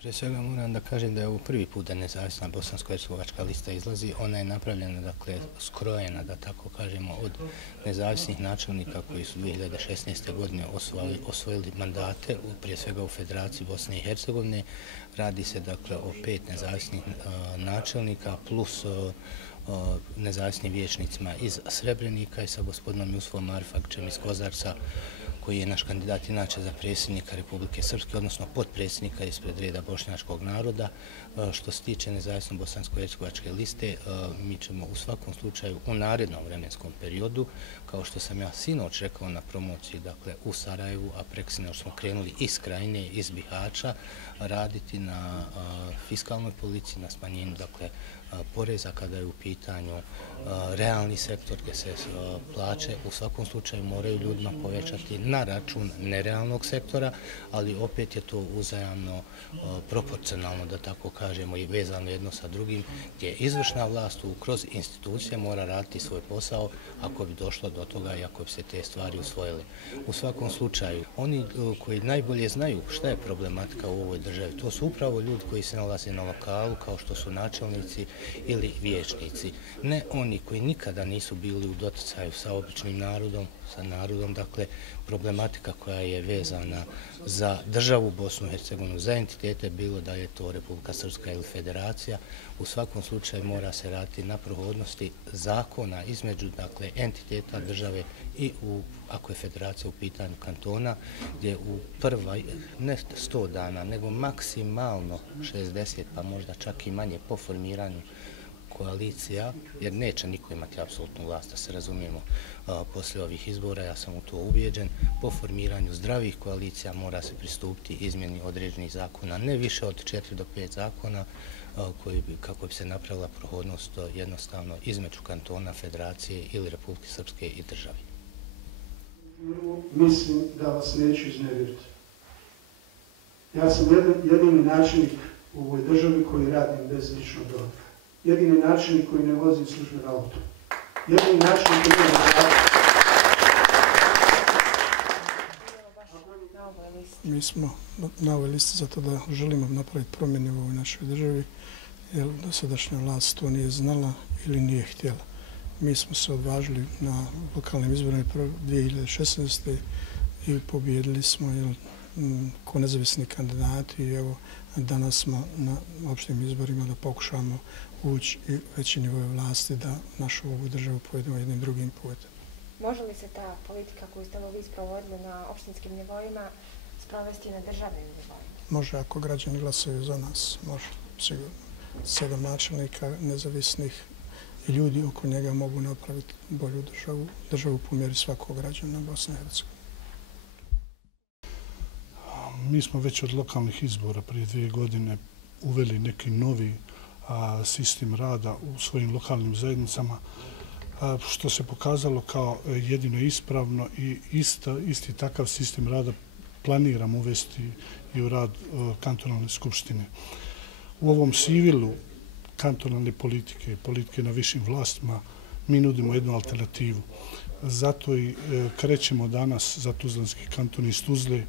Prije svega moram da kažem da je ovo prvi put da nezavisna bosansko-hercegovačka lista izlazi. Ona je napravljena, dakle, skrojena, da tako kažemo, od nezavisnih načelnika koji su 2016. godine osvojili mandate, prije svega u Federaciji Bosne i Hercegovine. Radi se, dakle, o 5 nezavisnih načelnika plus nezavisnim vijećnicima iz Srebrenika i sa gospodinom Jusufom Arifakćem iz Kozarca, koji je naš kandidat inače za predsjednika Republike Srpske, odnosno potpredsjednika ispred reda bošnjačkog naroda. Što se tiče nezavisno bosansko-hercegovačke liste, mi ćemo u svakom slučaju u narednom vremenskom periodu, kao što sam ja sinoć rekao na promociji, dakle, u Sarajevu, a preksinoć smo krenuli iz Krajine, iz Bihaća, raditi na fiskalnoj policiji, na smanjenju, dakle, poreza kada je u pitanju realni sektor gdje se plaće u svakom slučaju moraju ljudima povećati na račun nerealnog sektora, ali opet je to uzajamno proporcionalno, da tako kažemo, i vezano jedno sa drugim, gdje izvršna vlast kroz institucije mora raditi svoj posao ako bi došlo do toga i ako bi se te stvari usvojile. U svakom slučaju, oni koji najbolje znaju šta je problematika u ovoj državi, to su upravo ljudi koji se nalaze na lokalu, kao što su načelnici ili vijećnici. Ne oni koji nikada nisu bili u doticaju sa običnim narodom, dakle, problematika koja je vezana za državu Bosnu i Hercegovinu, za entitete, bilo da je to Republika Srpska ili Federacija, u svakom slučaju mora se raditi na prohodnosti zakona između, dakle, entiteta države i ako je Federacija u pitanju kantona, gdje u prva, ne 100 dana, nego maksimalno 60, pa možda čak i manje po formiranju koalicija, jer neće niko imati apsolutnu vlast, da se razumijemo, poslije ovih izbora, ja sam u to ubijeđen, po formiranju zdravih koalicija mora se pristupiti izmjeni određenih zakona, ne više od 4 do 5 zakona, kako bi se napravila prohodnost jednostavno između kantona, Federacije ili Republike Srpske i državi. Mislim da vas neću iznevjeriti. Ja sam jedini načelnik u ovoj državi koji radim bez ličnog dohotka. Jedini načelnik koji ne vozi služben auto. Jedini načelnik koji ne vozi. Mi smo na ovoj listi zato da želimo napraviti promjene u ovoj našoj državi, jer dosadašnja vlast to nije znala ili nije htjela. Mi smo se odvažili na lokalnim izborima 2016. i pobijedili smo ko nezavisni kandidati i evo danas smo na opštim izborima da pokušamo ući i veći nivoje vlasti da našu ovu državu povedemo jednim drugim putem. Može li se ta politika koju ste vi sprovodili na opštinskim nivoima sprovesti na državnim nivoima? Može, ako građani glasaju za nas, može, sigurno. 7 načelnika nezavisnih i ljudi oko njega mogu napraviti bolju državu po mjeri svakog građana Bosne i Hercegovine. Mi smo već od lokalnih izbora prije 2 godine uveli neki novi sistem rada u svojim lokalnim zajednicama, što se pokazalo kao jedino ispravno i isti takav sistem rada planiramo uvesti i u rad kantonalne skupštine. U ovom sivilu kantonalne politike na višim vlastima, mi nudimo jednu alternativu. Zato i krećemo danas za Tuzlanski kanton iz Tuzle,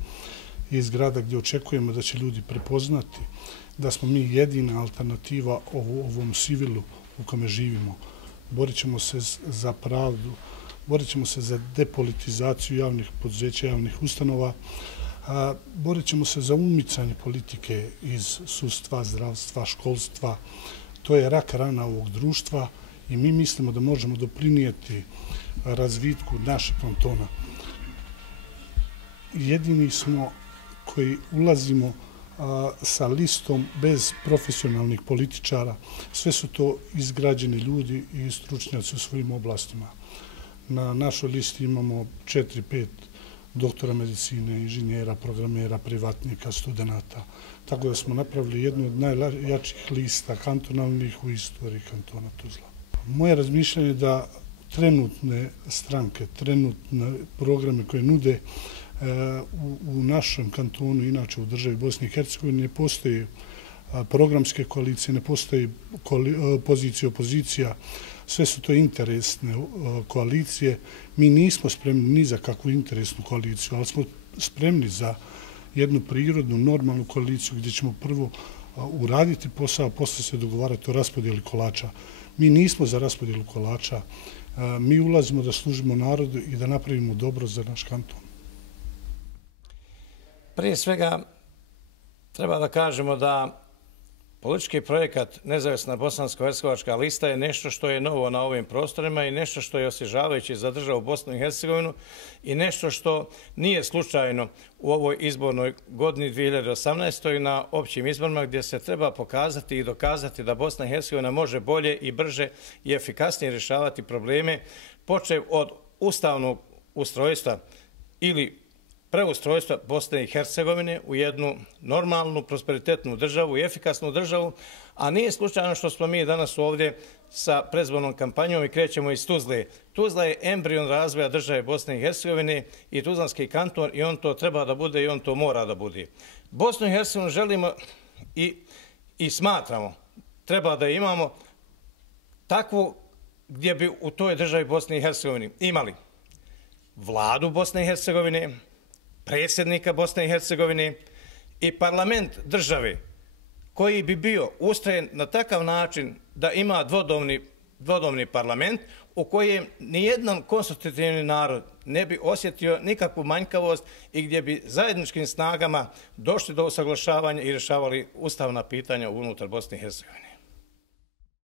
iz grada gdje očekujemo da će ljudi prepoznati da smo mi jedina alternativa ovom sivilu u kome živimo. Borit ćemo se za pravdu, borit ćemo se za depolitizaciju javnih poduzeća, javnih ustanova, borit ćemo se za umicanje politike iz sudstva, zdravstva, školstva. To je rak rana ovog društva i mi mislimo da možemo doprinijeti razvitku našeg kantona. Jedini smo koji ulazimo sa listom bez profesionalnih političara. Sve su to izgrađeni ljudi i stručnjaci u svojim oblastima. Na našoj listi imamo 4-5 doktora medicine, inženjera, programera, privatnika, studenta. Tako da smo napravili jednu od najjačih lista kantonalnih u istoriji kantona Tuzla. Moje razmišljanje je da trenutne stranke, trenutne programe koje nude u našem kantonu, inače u državi Bosne i Hercegovine, ne postoji programske koalicije, ne postoji pozicija, opozicija, sve su to interesne koalicije. Mi nismo spremni ni za kakvu interesnu koaliciju, ali smo spremni za jednu prirodnu, normalnu koaliciju gdje ćemo prvo uraditi posao, a posle se dogovarati o raspodjeli kolača. Mi nismo za raspodjelu kolača, mi ulazimo da služimo narodu i da napravimo dobro za naš kanton. Prije svega, treba da kažemo da politički projekat Nezavisna bosansko-hercegovačka lista je nešto što je novo na ovim prostorima i nešto što je osvježavajuće za državu Bosnu i Hercegovinu i nešto što nije slučajno u ovoj izbornoj godini 2018. na općim izborima gdje se treba pokazati i dokazati da Bosna i Hercegovina može bolje i brže i efikasnije rješavati probleme, počev od ustavnog ustrojstva ili preustrojstva Bosne i Hercegovine u jednu normalnu, prosperitetnu državu i efikasnu državu, a nije slučajno što smo mi danas ovdje sa predizbornom kampanjom i krećemo iz Tuzle. Tuzla je embrion razvoja države Bosne i Hercegovine i Tuzlanski kanton i on to treba da bude i on to mora da bude. Bosnu i Hercegovinu želimo i smatramo, treba da imamo takvu gdje bi u toj državi Bosne i Hercegovine imali vladu Bosne i Hercegovine, predsjednika Bosne i Hercegovine i parlament države koji bi bio ustrojen na takav način da ima dvodomni parlament u kojem nijedan konstitutivni narod ne bi osjetio nikakvu manjkavost i gdje bi zajedničkim snagama došli do usaglašavanja i rješavali ustavna pitanja unutar Bosne i Hercegovine.